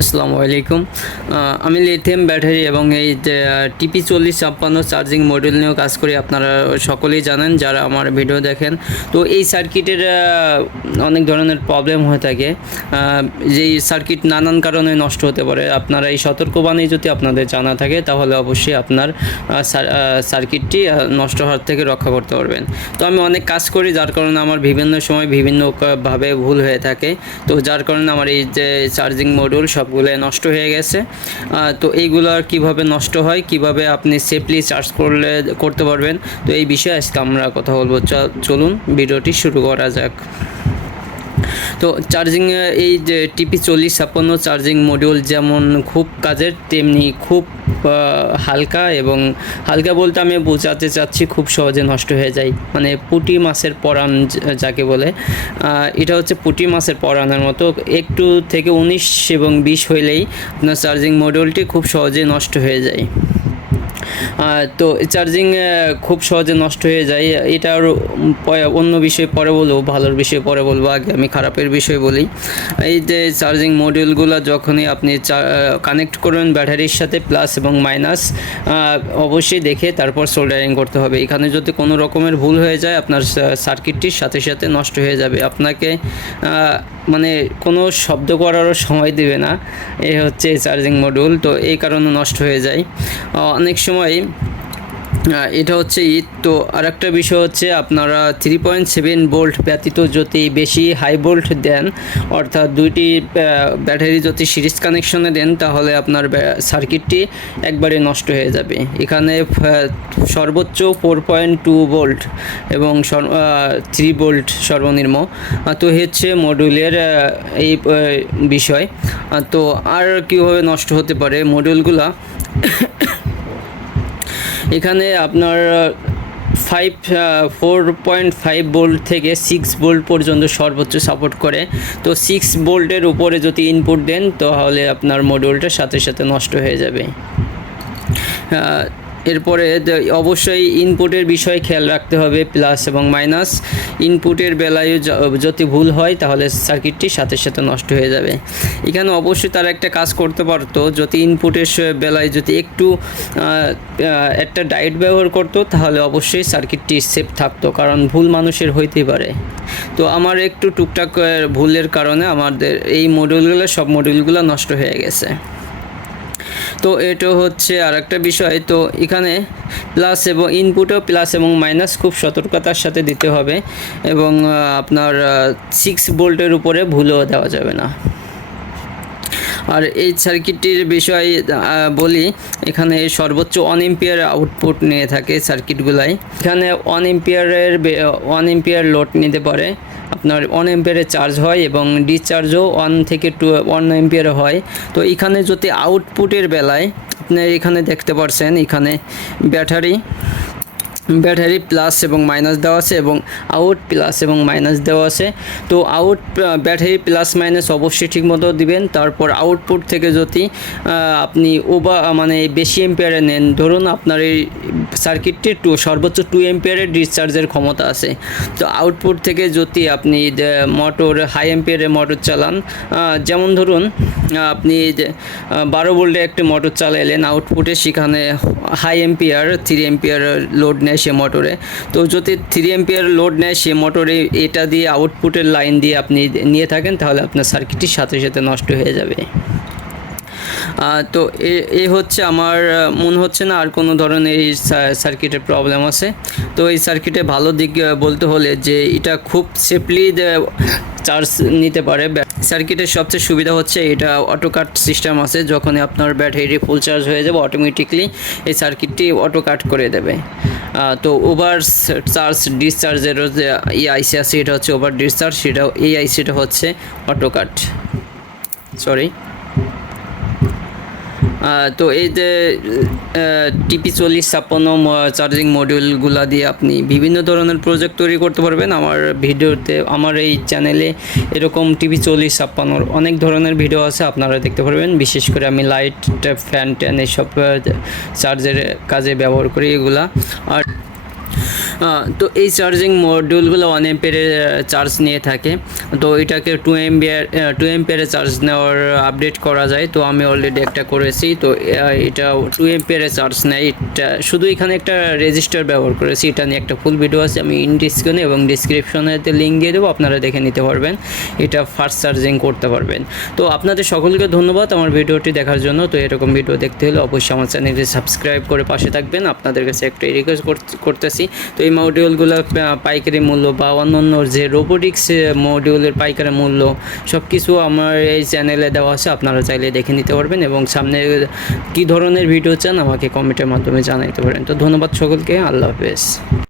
আসসালামু আলাইকুম। আমি লিথিয়াম ব্যাটারি এবং এই যে টিপি চল্লিশ ছাপ্পান্ন চার্জিং মডিউল নিয়েও কাজ করি আপনারা সকলেই জানেন যারা আমার ভিডিও দেখেন। তো এই সার্কিটের অনেক ধরনের প্রবলেম হয়ে থাকে। আহ, যে সার্কিট নানান কারণে নষ্ট হতে পারে আপনারা এই সতর্কবাণী যদি আপনাদের জানা থাকে তাহলে অবশ্যই আপনার সার্কিটটি নষ্ট হওয়ার থেকে রক্ষা করতে পারবেন। তো আমি অনেক কাজ করি যার কারণে আমার বিভিন্ন সময় বিভিন্নভাবে ভুল হয়ে থাকে। তো যার কারণে আমার এই যে চার্জিং মডিউল সবগুলো নষ্ট হয়ে গেছে। তো এইগুলো আর কীভাবে নষ্ট হয়, কীভাবে আপনি সেফলি চার্জ করলে, করতে পারবেন, তো এই বিষয়ে আজকে আমরা কথা বলব। চলুন, ভিডিওটি শুরু করা যাক। তো চার্জিং এই যে টিপি চল্লিশ ছাপ্পান্ন চার্জিং মডিউল যেমন খুব কাজের, তেমনি খুব হালকা এবং হালকা বলতে আমি বোঝাতে চাচ্ছি খুব সহজে নষ্ট হয়ে যায়। মানে পুঁটি মাছের পরাণ যাকে বলে। এটা হচ্ছে পুঁটি মাছের পরাণের মতো। একটু থেকে উনিশ এবং বিশ হইলেই আপনার চার্জিং মডিউলটি খুব সহজে নষ্ট হয়ে যায়। তো চার্জিং খুব সহজে নষ্ট হয়ে যায়। এটার প- অন্য বিষয়ে পরে বলব, ভালোর বিষয়ে পরে বলব, আগে আমি খারাপের বিষয়ে বলি। এই যে চার্জিং মডিউলগুলো যখনই আপনি কানেক্ট করবেন ব্যাটারির সাথে প্লাস এবং মাইনাস অবশ্যই দেখে তারপর সোল্ডারিং করতে হবে। এখানে যদি কোনো রকমের ভুল হয়ে যায়, আপনার সার্কিটটির সাথে সাথে নষ্ট হয়ে যাবে। আপনাকে মানে কোনো শব্দ করারও সময় দেবে না। এ হচ্ছে চার্জিং মডিউল তো এই কারণে নষ্ট হয়ে যায়। অনেক সময় এটা হচ্ছে ঈদ। তো আরেকটা বিষয় হচ্ছে আপনারা থ্রি পয়েন্ট সেভেন ভোল্ট ব্যতীত যদি বেশি হাই ভোল্ট দেন, অর্থাৎ দুইটি ব্যাটারি যদি সিরিজ কানেকশনে দেন, তাহলে আপনার সার্কিটটি একবারে নষ্ট হয়ে যাবে। এখানে সর্বোচ্চ ফোর পয়েন্ট টু ভোল্ট এবং থ্রি ভোল্ট সর্বনিম্ন। তো হচ্ছে মডিউলের এই বিষয়। তো আর কীভাবে নষ্ট হতে পারে মডিউলগুলা এখানে আপনার five four point five volt থেকে সিক্স বোল্ট পর্যন্ত সর্বোচ্চ সাপোর্ট করে। তো সিক্স বোল্টের উপরে যদি ইনপুট দেন, তাহলে আপনার মডিউলটা সাথে সাথে নষ্ট হয়ে যাবে। এরপরে অবশ্যই ইনপুটের বিষয়ে খেয়াল রাখতে হবে প্লাস এবং মাইনাস ইনপুটের বেলায় যদি ভুল হয়, তাহলে সার্কিটটি সাথে সাথে নষ্ট হয়ে যাবে। এখানে অবশ্যই তারা একটা কাজ করতে পারতো, যদি ইনপুটের বেলায় যদি একটু একটা ডায়েট ব্যবহার করতো, তাহলে অবশ্যই সার্কিটটি সেফ থাকতো, কারণ ভুল মানুষের হইতেই পারে। তো আমার একটু টুকটাক ভুলের কারণে আমাদের এই মডিউলগুলো সব মডিউলগুলো নষ্ট হয়ে গেছে। তো এটা হচ্ছে আর একটা বিষয়। তো এখানে প্লাস এবং ইনপুটও প্লাস এবং মাইনাস খুব সতর্কতার সাথে দিতে হবে এবং আপনার সিক্স বোল্টের উপরে ভুলও দেওয়া যাবে না। আর এই সার্কিটটির বিষয়ে বলি, এখানে সর্বোচ্চ ওয়ান এম্পিয়ার আউটপুট নিয়ে থাকে সার্কিটগুলাই এখানে ওয়ান এম্পিয়ারের এম্পিয়ার লোড নিতে পারে। আপনার ওয়ান এম্পিয়ারে চার্জ হয় এবং ডিসচার্জও ওয়ান থেকে টু ওয়ান এম্পিয়ারে হয়। তো এখানে যদি আউটপুটের বেলায়, আপনি এখানে দেখতে পারছেন, এখানে ব্যাটারি ব্যাটারি প্লাস এবং মাইনাস দেওয়া আছে এবং আউট প্লাস এবং মাইনাস দেওয়া আছে। তো আউট ব্যাটারি প্লাস মাইনাস অবশ্যই ঠিকমতো দিবেন। তারপর আউটপুট থেকে যদি আপনি ওবা মানে বেশি এম্পিয়ারে নেন, ধরুন আপনার এই সার্কিটটি টু, সর্বোচ্চ টু এম্পিয়ারের ডিসচার্জের ক্ষমতা আছে। তো আউটপুট থেকে যদি আপনি মোটর হাই এম্পিয়ারের মোটর চালান যেমন ধরুন আপনি বারো ভোল্টে একটি মোটর চালাইলেন, আউটপুটে সেখানে high ampere three ampere load নেয়। সে মোটরে। তো যদি থ্রি এম্পিয়ার লোড নেয়, সে মোটরে এটা দিয়ে আউটপুটের লাইন দিয়ে আপনি নিয়ে থাকেন, তাহলে আপনার সার্কিটটি সাথে সাথে নষ্ট হয়ে যাবে। তো এ- হচ্ছে আমার, মনে হচ্ছে না আর কোনো ধরনের এই সার্কিটের প্রবলেম আছে। তো এই সার্কিটে ভালো দিক বলতে হলে যে এটা খুব সেফলি চার্জ নিতে পারে। সার্কিটের সবচেয়ে সুবিধা হচ্ছে এটা অটো কাট সিস্টেম আছে যখন আপনার ব্যাটারি ফুল চার্জ হয়ে যাবে অটোমেটিকলি এই সার্কিটটি অটো কাট করে দেবে। তো ওভার চার্জ ডিসচার্জেরও যে ই আইসি আছে, এটা হচ্ছে ওভার ডিসচার্জ সেটাও এই আইসিটা হচ্ছে অটো কাট সরি তো এই যে টিপি চল্লিশ ছাপ্পান্ন চার্জিং মডিউলগুলো দিয়ে আপনি বিভিন্ন ধরনের প্রজেক্ট তৈরি করতে পারবেন। আমার ভিডিওতে, আমার এই চ্যানেলে এরকম টিপি চল্লিশ ছাপ্পান্নর অনেক ধরনের ভিডিও আছে, আপনারা দেখতে পারবেন। বিশেষ করে আমি লাইট ফ্যান ট্যান এইসব চার্জের কাজে ব্যবহার করি এগুলা। আর তো এই চার্জিং মডিউলগুলো ওয়ান এম্পিয়ারের চার্জ নিয়ে থাকে। তো এটাকে টু এম্পিয়ার টু এম্পিয়ারের চার্জ নেওয়ার আপডেট করা যায়। তো আমি অলরেডি একটা করেছি। তো এটা টু এম্পিয়ারের চার্জ নেয়। এটা শুধু এখানে একটা রেজিস্টার ব্যবহার করেছি। এটা নিয়ে একটা ফুল ভিডিও আছে। আমি ইন ডিসক্রিপশনে এবং ডিসক্রিপশনেতে লিঙ্ক দিয়ে দেবো। আপনারা দেখে নিতে পারবেন। এটা ফাস্ট চার্জিং করতে পারবেন। তো আপনাদের সকলকে ধন্যবাদ আমার ভিডিওটি দেখার জন্য। তো এরকম ভিডিও দেখতে হলে অবশ্যই আমার চ্যানেলটি সাবস্ক্রাইব করে পাশে থাকবেন। আপনাদের কাছে একটা রিকোয়েস্ট করতেছি। তো এই মডিউলগুলো পাইকারি মূল্য বা অন্য অন্য যে রোবোটিক্স মডিউলের পাইকারি মূল্য সব কিছু আমার এই চ্যানেলে দেওয়া আছে, আপনারা চাইলে দেখে নিতে পারবেন এবং সামনে কি ধরনের ভিডিও চান, আমাকে কমেন্টের মাধ্যমে জানাইতে পারেন। তো ধন্যবাদ সকলকে, আল্লাহ হাফেজ।